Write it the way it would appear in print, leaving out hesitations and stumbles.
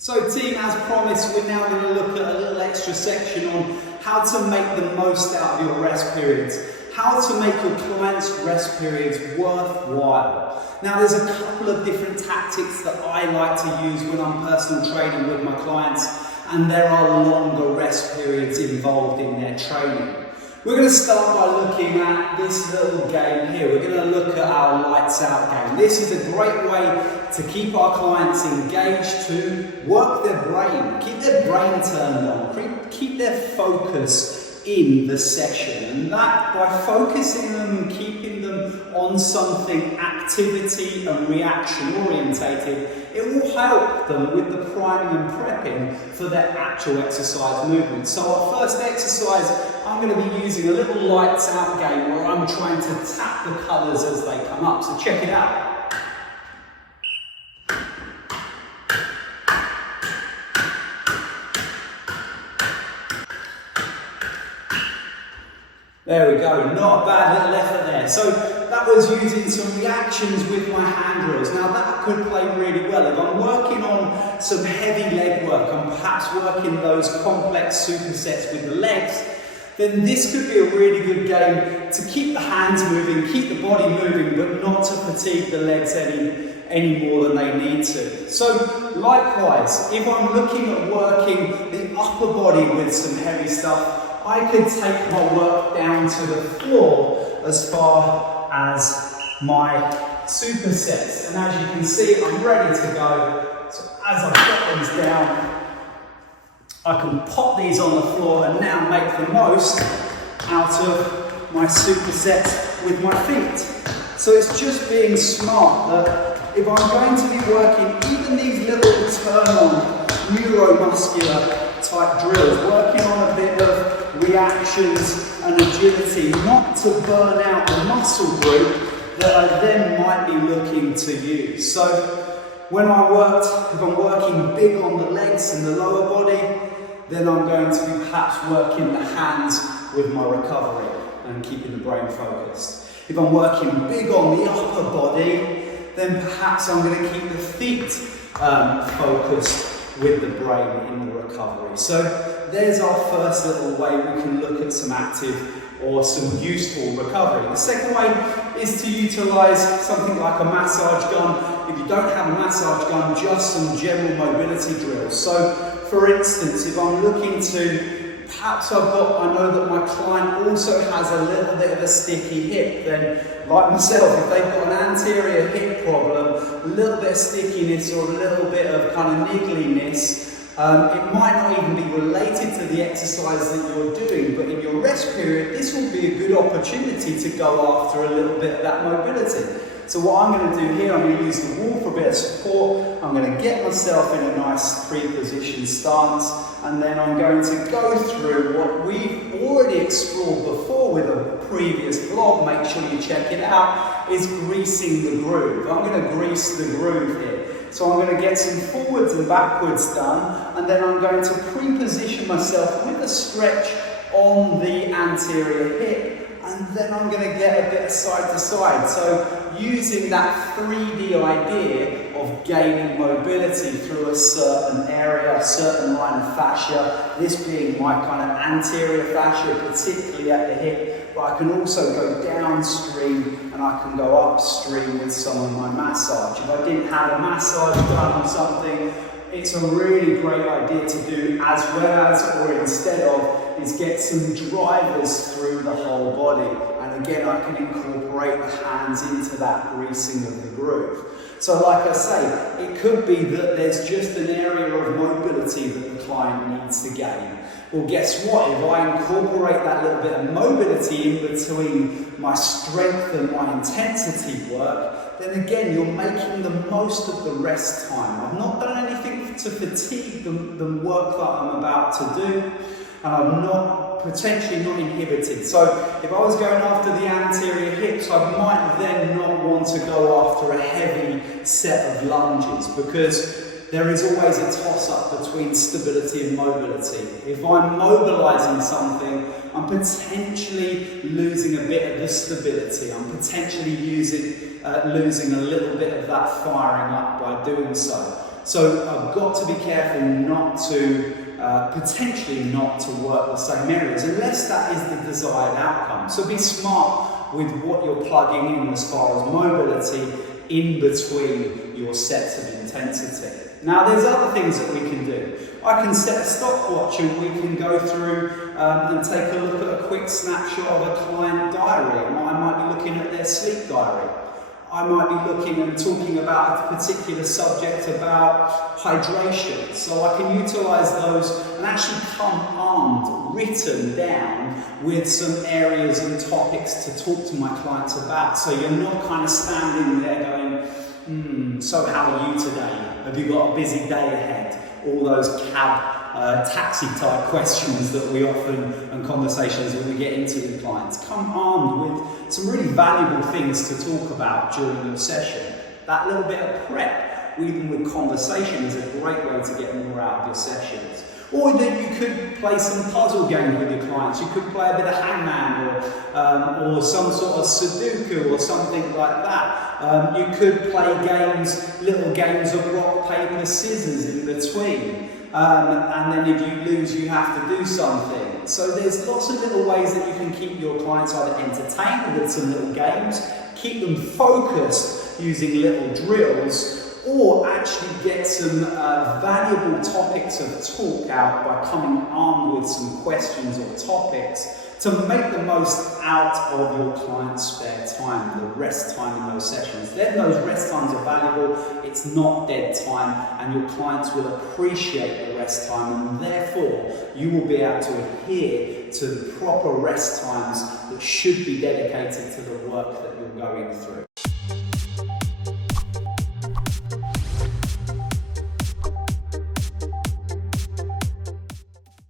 So team, as promised, we're now going to look at a little extra section on how to make the most out of your rest periods, how to make your clients' rest periods worthwhile. Now there's a couple of different tactics that I like to use when I'm personal training with my clients, and there are longer rest periods involved in their training. We're going to start by looking at this little game here. We're going to look at our lights out game. This is a great way to keep our clients engaged, to work their brain, keep their brain turned on, keep their focus in the session, and that by focusing them and keeping them on something activity and reaction orientated, it will help them with the priming and prepping for their actual exercise movement. So our first exercise, I'm going to be using a little lights out game where I'm trying to tap the colours as they come up. So check it out. There we go, not a bad little effort there. So that was using some reactions with my hand drills. Now that could play really well. If I'm working on some heavy leg work, I'm perhaps working those complex supersets with the legs, then this could be a really good game to keep the hands moving, keep the body moving, but not to fatigue the legs any more than they need to. So likewise, if I'm looking at working the upper body with some heavy stuff, I could take my work down to the floor as far as my supersets. And as you can see, I'm ready to go. So as I've got these down, I can pop these on the floor and now make the most out of my supersets with my feet. So it's just being smart that if I'm going to be working even these little turn-on neuromuscular type drills, working on a bit of reactions and agility, not to burn out the muscle group that I then might be looking to use. So when if I'm working big on the legs and the lower body, then I'm going to be perhaps working the hands with my recovery and keeping the brain focused. If I'm working big on the upper body, then perhaps I'm going to keep the feet focused with the brain in the recovery. So there's our first little way we can look at some active or some useful recovery. The second way is to utilise something like a massage gun. If you don't have a massage gun, just some general mobility drills. So for instance, if I'm looking to, perhaps I know that my client also has a little bit of a sticky hip, then like myself, if they've got an anterior hip problem, a little bit of stickiness or a little bit of kind of niggliness, it might not even be related to the exercise that you're doing, but in your rest period, this will be a good opportunity to go after a little bit of that mobility. So what I'm going to do here, I'm going to use the wall for a bit of support. I'm going to get myself in a nice pre-positioned stance, and then I'm going to go through what we've already explored before with a previous vlog. Make sure you check it out, is greasing the groove. I'm going to grease the groove here. So I'm going to get some forwards and backwards done, and then I'm going to pre-position myself with a stretch on the anterior hip. And then I'm going to get a bit of side to side. So using that 3D idea of gaining mobility through a certain area, a certain line of fascia, this being my kind of anterior fascia, particularly at the hip, but I can also go downstream and I can go upstream with some of my massage. If I didn't have a massage gun or something, it's a really great idea to do as well as, or instead of, is get some drivers through the whole body. And again, I can incorporate the hands into that greasing of the groove. So like I say, it could be that there's just an area of mobility that the client needs to gain. Well, guess what? If I incorporate that little bit of mobility in between my strength and my intensity work, then again, you're making the most of the rest time. I've not done anything to fatigue the work that I'm about to do, and I'm potentially not inhibited. So if I was going after the anterior hips, I might then not want to go after a heavy set of lunges, because there is always a toss-up between stability and mobility. If I'm mobilizing something, I'm potentially losing a bit of the stability. I'm potentially losing a little bit of that firing up by doing so. So I've got to be careful not to, potentially not to work the same areas, unless that is the desired outcome. So be smart with what you're plugging in as far as mobility in between your sets of intensity. Now there's other things that we can do. I can set a stopwatch and we can go through and take a look at a quick snapshot of a client diary. I might be looking at their sleep diary. I might be looking and talking about a particular subject about hydration. So I can utilise those and actually come armed, written down with some areas and topics to talk to my clients about. So you're not kind of standing there going, so how are you today? Have you got a busy day ahead? All those taxi type questions that we often, and conversations that we get into with clients. Come armed with some really valuable things to talk about during your session. That little bit of prep, even with conversation, is a great way to get more out of your sessions. Or then you could play some puzzle games with your clients. You could play a bit of hangman or some sort of Sudoku or something like that. You could play games, little games of rock, paper, scissors in between. And then if you lose, you have to do something. So there's lots of little ways that you can keep your clients either entertained with some little games, keep them focused using little drills, or actually get some valuable topics of talk out by coming armed with some questions or topics to make the most out of your client's spare time, the rest time in those sessions. Then those rest times are valuable, it's not dead time, and your clients will appreciate the rest time, and therefore you will be able to adhere to the proper rest times that should be dedicated to the work that you're going through.